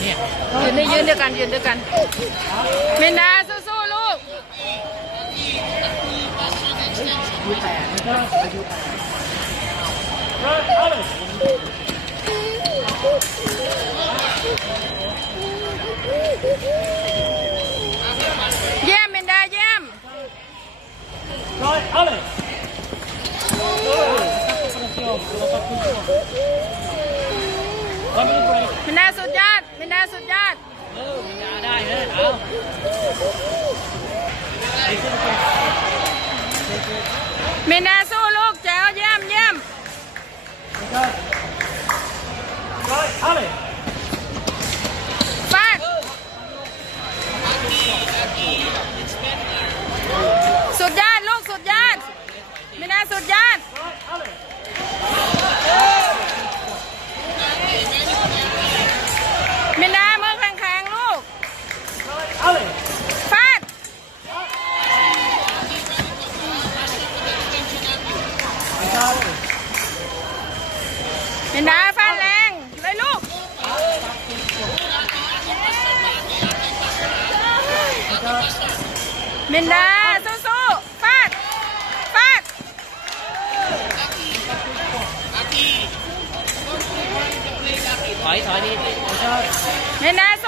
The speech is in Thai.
เนี่ยยืนได้ยืนเดียวกันยืนเดียวกันมินดาสู้ๆลูกยูแปดอายุแปดเยี่ยมมินดาเยี่ยม ร้อยเอาเลยวันนี้เบรก มิ นดาสุดยอดมินดาสุดยอดเออมียาได้เลยเอาไอ้ขึ้นไปมินดาสู้ เห็นดาฟาดแรงเลยลูกเมนดาสู้สู้ฟาดฟาดถอยถอยดิเมนดาส